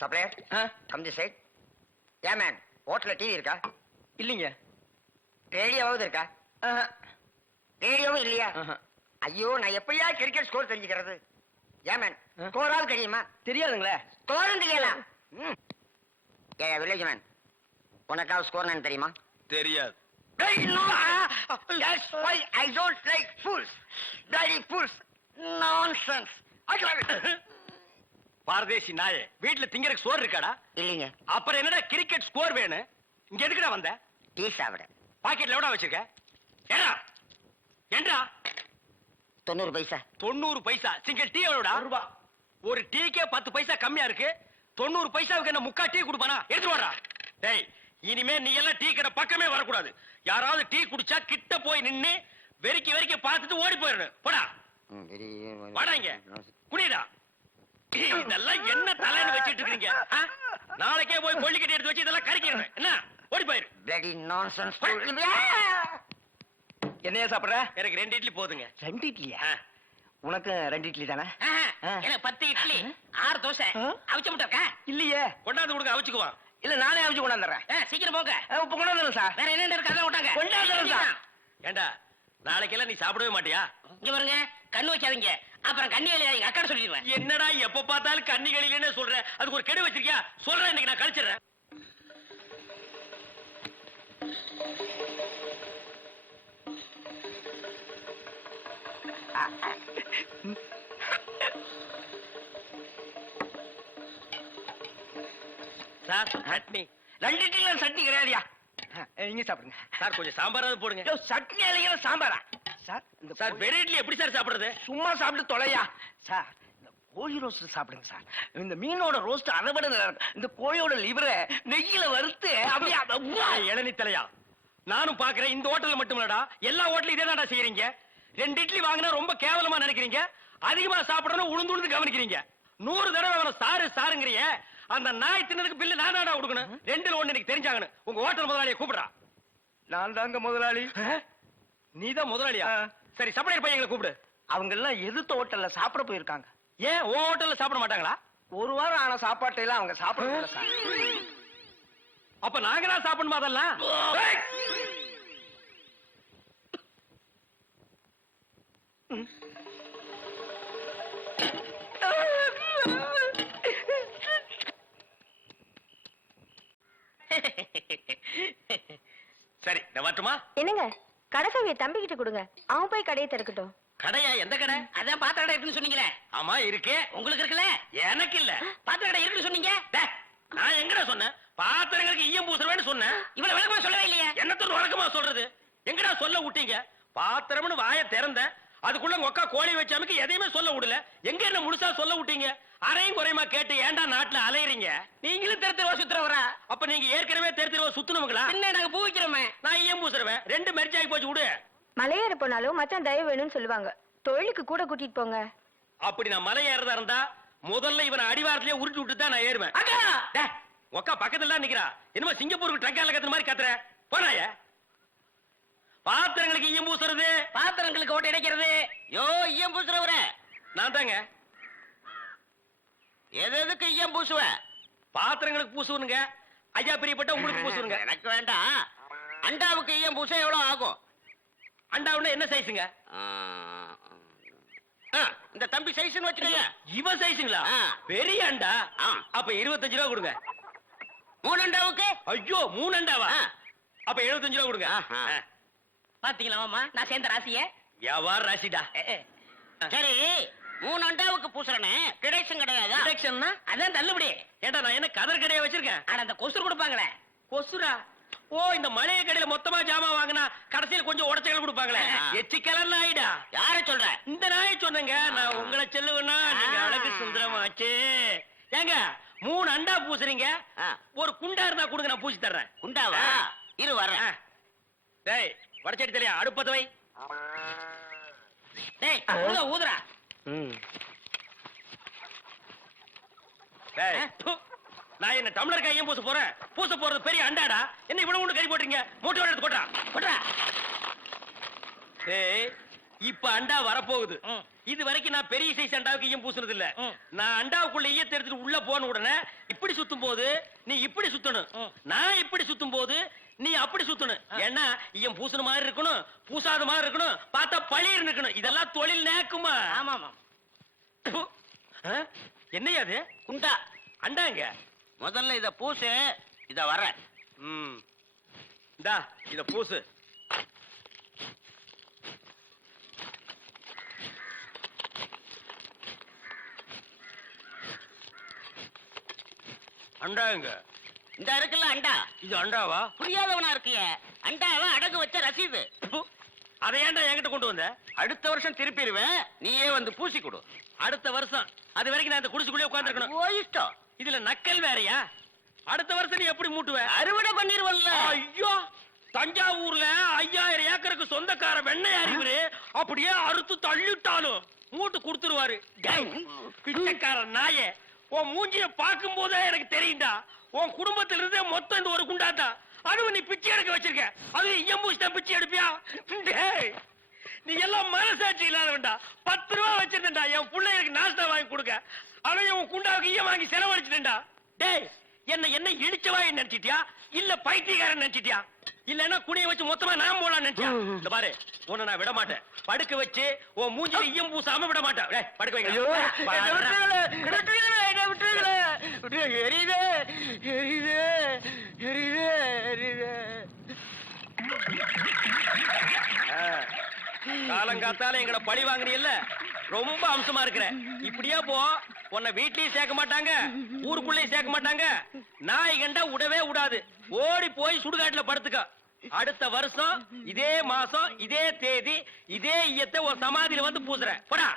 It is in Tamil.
Supplier come the side. ஏன் மேன் ஹோட்டல்ல டிவி இருக்கா? இல்லைங்க. ரேடியோவாவது இருக்கா? ரேடியோவும் இல்லையா? ஐயோ, நான் எப்படியா கிரிக்கெட் ஸ்கோர் தெரிஞ்சுக்கிறது? ஏன் மேன் ஸ்கோராவது தெரியுமா? தெரியாதுங்களே. ஸ்கோரும் தெரியல. ஏ வில்லேஜ் மேன், உனக்காவது ஸ்கோர் நான் தெரியுமா? தெரியாது. That's why I don't like fools. Bloody fools. Nonsense. பாரதேசி நாயே, வீட்டுல திங்கறதுக்கு சோறு இருக்காடா? இல்லைங்க. அப்புறம் என்னடா கிரிக்கெட் ஸ்கோர் வேணும்? இங்க எதுக்குடா வந்த? டீ சாப்பிட. பாக்கெட்ல எவ்வளவு வச்சிருக்க? ஏடா ஏண்டா? 90 பைசா. 90 பைசா. Single tea எவ்வளவுடா? ரூபாய். ஒரு டீக்கே 10 பைசா கம்மியா இருக்கு. 90 பைசாவுக்கு என்ன முக்கா டீ குடுப்பானா? எடுத்து வாடா. டேய், இனிமே நீ எல்லாம் டீ கடை பக்கமே வரக்கூடாது. யாராவது டீ குடிச்சா கிட்ட போய் நின்னு வெறிக்கி வெறிக்கி பார்த்துட்டு ஓடி போயிடணும். போடா வாடா, இங்க குடிடா. இதெல்லாம் என்ன தலைன்னு வச்சிட்டு இருக்கீங்க? நாளைக்கே போய் கொள்ளிக்கட்டி எடுத்து வச்சு இதெல்லாம் கறிக்கிறேன். என்ன ஓடி போயிரு. bloody nonsense. என்னையா சாப்பிடுற? எனக்கு 2 இட்லி போதுங்க. 2 இட்லியா? உனக்கு 2 இட்லி தானே? எனக்கு 10 இட்லி 6 தோசை அவிச்ச முட்டை இருக்கா? இல்லையே. கொண்டாந்து கொடுங்க, அவிச்சுக்குவான். இல்ல, நானே அவிச்சு கொண்டாந்துறேன். சீக்கிரம் போங்க. இப்ப கொண்டாந்துறேன் சார். வேற என்ன இருக்கு அதான் விட்டாங்க. கொண்டாந்துறேன் சார். ஏண்டா நாளைக்கெல்லாம் நீ சாப்பிடவே மாட்டியா? இங்க பாருங்க, கண்ணு வைக்காதீங்க, அப்புறம் கண்ணி வேலையா அக்கா சொல்லிடுவேன். என்னடா எப்ப பார்த்தாலும் கன்னிகளிலே சொல்ற? அதுக்கு ஒரு கெடு வச்சிருக்கியா? சொல்றேன், இன்னைக்கு நான் கழிச்சிடுறேன். சார் சட்னி. 2 இட்லில சட்னி கிடையாதுயா. இங்க சாப்பிடுங்க சார், கொஞ்சம் சாம்பாராவது போடுங்க. சட்னி இல்லைங்க, சாம்பாரா சார்? இந்த சார் வெறும் இட்லி எப்படி சார் சாப்பிடுறது? சும்மா சாப்பிட்டு தொலையா சார். இந்த கோழி ரோஸ்ட் சாப்பிடுங்க சார். இந்த மீனோட ரோஸ்ட் அதை விட நல்லா இருக்கும். இந்த கோழியோட லிவரை நெய்யில வறுத்து அப்படியே இளநி தலையா. நானும் பாக்குறேன், இந்த ஹோட்டல்ல மட்டும் இல்லடா, எல்லா ஹோட்டலும் இதே தான்டா செய்யறீங்க. 2 இட்லி வாங்கினா ரொம்ப கேவலமா நினைக்கிறீங்க. அதிகமா சாப்பிடணும் உளுந்து உளுந்து கவனிக்கிறீங்க. 100 தடவை அவனை சாரு சாருங்கிறிய. அந்த நாய் தின்னதுக்கு பில்லு நானாடா கொடுக்கணும். 2ல 1 எனக்கு தெரிஞ்சாகணும். உங்க ஹோட்டல் முதலாளியை கூப்பிடுறா. நான் தாங்க முதலாளி. நீதான் முதலாளியா? சரி, சப்ளையர் பையங்களை கூப்பிடு. அவங்க எல்லாம் எதிர்த்த ஹோட்டல்ல சாப்பிட போயிருக்காங்க. ஏன் உன் ஹோட்டல்ல சாப்பிட மாட்டாங்களா? 1 வாரம் ஆன சாப்பாட்டை எல்லாம் அவங்க சாப்பிட சார். அப்ப நாங்க தான் சாப்பிடணுமா அதெல்லாம்? சரி, நான் வரட்டுமா? என்னங்க, கடை சாவியை தம்பி கிட்ட கொடுங்க, அவன் போய் கடையை திறக்கட்டும். கடையா? எந்த கடை? அதான் பாத்திர கடை இருக்குன்னு சொன்னீங்களே. ஆமா இருக்கு. உங்களுக்கு இருக்குல்ல? எனக்கு இல்ல. பாத்திர கடை இருக்குன்னு சொன்னீங்க. நான் எங்கடா சொன்னேன்? பாத்திரங்களுக்கு ஈயம் பூசுறவேன்னு சொன்னேன். இவ்வளவு விளக்கமா சொல்லவே இல்லையே. என்னத்தோட வழக்கமா சொல்றது? எங்கடா சொல்ல விட்டீங்க? பாத்திரம்னு வாயை திறந்த அதுக்குள்ள உங்க அக்கா கோழி வச்சாமக்கு எதையுமே சொல்ல விடல. எங்க என்ன முழுசா சொல்ல விட்டீங்க? அரையும் குறையுமா கேட்டு ஏன்டா நாட்டுல அலையறீங்க? நீங்களும் தெரு தெருவா சுத்துறவரா? அப்ப நீங்க ஏற்கனவே தெரு தெருவா சுத்துனவங்களா? என்ன நாங்க பூ வைக்கிறோமே. நான் ஈயம் பூசுறவேன். 2 மெர்ஜ் ஆகி போச்சு. விடு. மலையேற போனாலும் மச்சான் தயவு வேணும்னு சொல்லுவாங்க. தொழிலுக்கு கூட கூட்டிட்டு போங்க. அப்படி நான் மலை ஏறதா இருந்தா முதல்ல இவனை அடிவாரத்திலேயே உருட்டி விட்டு தான் நான் ஏறுவேன். உக்கா பக்கத்துல தான் நிக்கிறா. என்னமோ சிங்கப்பூருக்கு ட்ரங்கால கத்துற மாதிரி கத்துற. போனாய பாத்திரங்களுக்கு ஈயம் பூசுறது, பாத்திரங்களுக்கு ஓட்டு இடைக்கிறது. யோ, ஈயம் பூசுறவர நான் தாங்க. எதுக்கு ஈயம் பூசுவ? பாத்திரங்களுக்கு பூசுவனுங்க. ஐயா பிரியப்பட்ட உங்களுக்கு பூசுவனுங்க. எனக்கு வேண்டாம். அண்டாவுக்கு ஈயம் பூச எவ்வளவு ஆகும்? அண்டாவுன்னா என்ன சைஸுங்க? இந்த தம்பி சைஸ்னு வச்சுக்கோங்க. இவன் சைஸுங்களா? பெரிய அண்டா. அப்ப 25 ரூபா கொடுங்க. 3 அண்டாவுக்கு? ஐயோ, 3 அண்டாவா? அப்ப 75 ரூபா கொடுங்க. பாத்தீங்களா மாமா, நான் சேர்ந்த ராசிய. வியாபார ராசிடா. சரி, 3 அண்டாவுக்கு பூசுறனே டிடக்ஷன் கிடையாதா? டிடக்ஷன்னா அதான் தள்ளுபடி. ஏண்டா நான் என்ன கதர் கடையை வச்சிருக்கேன்? ஆனா அந்த கொசுறு கொடுப்பாங்களே. கொசுரா? ஓ, இந்த மளிகை கடையில மொத்தமா ஜாமான் வாங்கினா கடைசியில கொஞ்சம் உடச்சல் கொடுப்பாங்களே. எச்சிக்கலன் நாயிடா. யார சொல்ற? இந்த நாயை சொன்னங்க. நான் உங்களை செல்லுவேன்னா நீங்க அழகு சுந்தரமாச்சு. ஏங்க 3 அண்டா பூசுறீங்க, ஒரு குண்டா இருந்தா கொடுங்க, நான் பூசி தர்றேன். குண்டாவா? இரு வரேன். டேய், வடச்சடி தலையா, அடுப்பத வை. டேய், ஊதுறா. டேய், நான் என்ன டம்ளர் கையும் பூச போறேன்? பூச போறது பெரிய அண்டாடா. என்ன இவ்வளவு ஒண்ணு கறி போட்டீங்க? மூட்டை எடுத்து கொட்டா. கொட்டா. டேய், இப்ப அண்டா வரப்போகுது. இது வரைக்கும் நான் பெரிய சைஸ் அண்டாவுக்கு ஈயம் பூசுனது இல்ல. நான் அண்டாவுக்குள்ள ஈயத்தை எடுத்துட்டு உள்ள போன உடனே இப்படி சுத்தும் போது நீ இப்படி சுத்தணும், நான் இப்படி சுத்தும் போது நீ அப்படி சுத்தணும். ஏன்னா ஈயம் பூசுன மாதிரி இருக்கணும், பூசாத மாதிரி இருக்கணும், பார்த்தா பளிர் இருக்கணும். இதெல்லாம் தொழில் நேக்குமா? ஆமாமா. என்னையா அது? குண்டா அண்டாங்க. முதல்ல இத பூசு, இத வர. இந்தா இத பூசு. அண்டாங்க. இந்த இருக்குல்ல அண்டா, இது அண்டாவா? புரியாதவனா இருக்கிய. அண்டாவை அடகு வச்ச ரசீது. அதை ஏன்டா என்கிட்ட கொண்டு வந்த? அடுத்த வருஷம் திருப்பிடுவேன், நீயே வந்து பூசி கொடு. அடுத்த வருஷம் அது வரைக்கும் நான் இந்த குடிசுக்குள்ளே உட்கார்ந்திருக்கணும். ஓ இஷ்டம். இதுல நக்கல் வேறயா? அடுத்த வருஷம் நீ எப்படி மூட்டுவ? அறுவடை பண்ணிருவல்ல. ஐயோ, தஞ்சாவூர்ல 5000 ஏக்கருக்கு சொந்தக்கார வெண்ணெய் அறிவுரு அப்படியே அறுத்து தள்ளிட்டாலும் மூட்டு கொடுத்துருவாரு. பிச்சைக்கார நாயே, உன் மூஞ்சிய பார்க்கும் போதே எனக்கு தெரியும்டா, உன் குடும்பத்துல இருந்தே மொத்தம் இந்த ஒரு குண்டாட்டா. அதுவும் நீ பிச்சை எடுக்க வச்சிருக்க, அது எம்பூசிட்டா பிச்சை எடுப்பியா? டேய், நீ எல்லாம் மனசாட்சி இல்லாதவன்டா. 10 ரூபா வச்சிருந்தா என் பிள்ளைகளுக்கு நாஸ்டா வாங்கி கொடுக்க, அவன் உன் குண்டாவுக்கு ஈயம் வாங்கி செலவழிச்சுட்டா. டேய், என்ன இடிச்சவாய் நினைச்சிட்டியா இல்ல பைத்தியக்காரன் நினைச்சிட்டியா? இல்லன்னா குனிய வச்சு மொத்தமா நான் போலாம் நினைச்சியா? இந்த பாரு, உன்னை நான் விட மாட்டேன். படுக்க வச்சு உன் மூஞ்சில ஈயம் பூசாம விட மாட்டேன். டேய், படுக்க வைங்க. காலங்காத்தால எங்களை பழி வாங்குறீல்ல, ரொம்ப அம்சமா இருக்கிற. இப்படியே போ, உன்னை வீட்லயும் சேர்க்க மாட்டாங்க, ஊருக்குள்ளேயும் சேர்க்க மாட்டாங்க. நாய் கண்டா விடவே விடாது. ஓடி போய் சுடுகாட்டுல படுத்துக்க. அடுத்த வருஷம் இதே மாசம் இதே தேதி இதே ஈயத்தை ஒரு சமாதியில வந்து பூசுறேன். போடா.